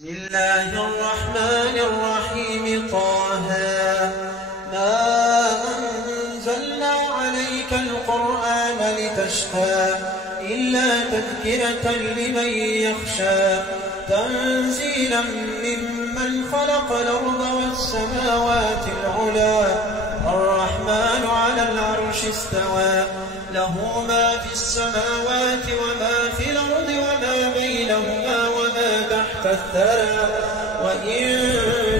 بسم الله الرحمن الرحيم. طه ما أنزلنا عليك القرآن لتشقى إلا تذكرة لمن يخشى تنزيلا ممن خلق الأرض والسماوات العلى الرحمن على العرش استوى له ما في السماوات وما في الأرض وما بينهما وما تحت الثرى وإن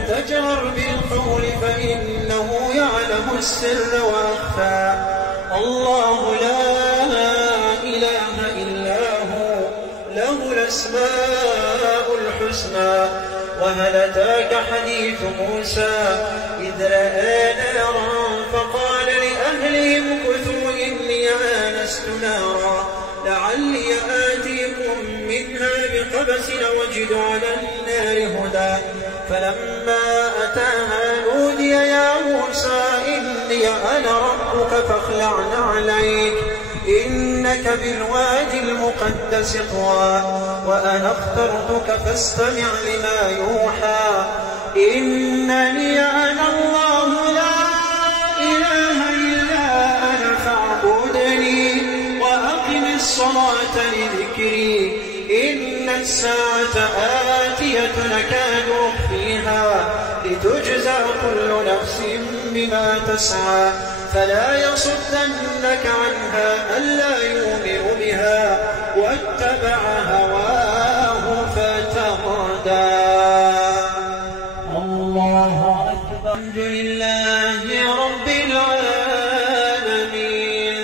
تجهر بالقول فإنه يعلم السر وأخفى الله لا إله إلا هو له الأسماء الحسنى. وهل أتاك حديث موسى إذ رأى نارا فقال لأهلهم كثوا إني آنست نارا لعلي آتيكم منها بقبس وجد على النار هدى فلما أتاها نودي يا موسى إني أنا ربك فاخلع نعليك إنك بالوادي المقدس طوى وأنا اخترتك فاستمع لما يوحى إنني أنا الله لا إله إلا أنا فاعبدني وأقم الصلاة لذكري إن الساعة آتية نكاد أخفيها لتجزى كل نفس بما تسعى فلا يصدنك عنها ألا يؤمن بها واتبع هواه فتردى. الله أكبر. الحمد لله رب العالمين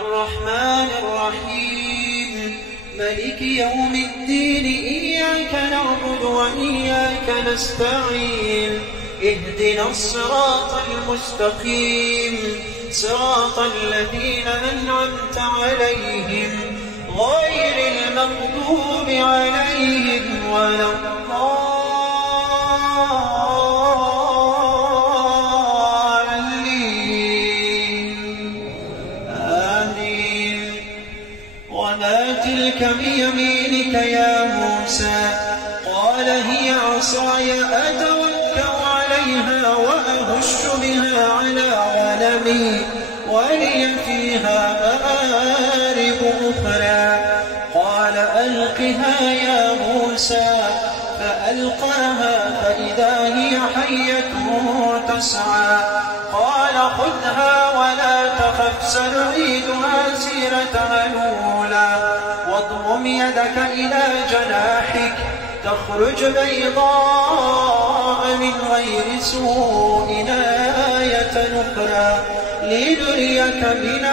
الرحمن الرحيم مالك يوم الدين إياك نعبد وإياك نستعين اهدنا الصراط المستقيم صراط الذين أنعمت عليهم غير المغضوب عليهم ولا الضالين آمين. وما تلك بيمينك يا موسى قال هي عصاي أتوكل عليها وأهش بها على غنمي ولي فيها مآرب أخرى قال ألقها يا موسى فألقاها فإذا هي حية تسعى قال خذها ولا تخف سنعيدها سيرتها الأولى واضمم يدك إلى جناحك تخرج بيضاء من غير سوء آية أخرى لنريك من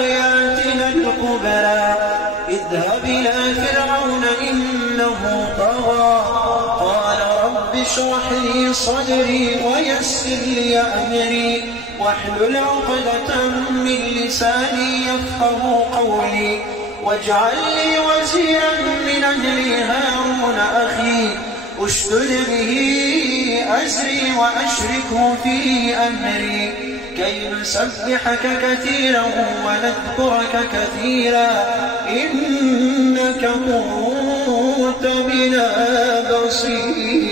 آياتنا الكبرى اذهب إلى فرعون إنه طغى قال رب اشرح لي صدري ويسر لي أمري واحلل عقدة من لساني يفقه قولي واجعل لي وزيرا من أهلي هارون أخي اشدد به أزري وأشركه في أمري كي نسبحك كثيرا ونذكرك كثيرا إنك كنت بنا بصيرا.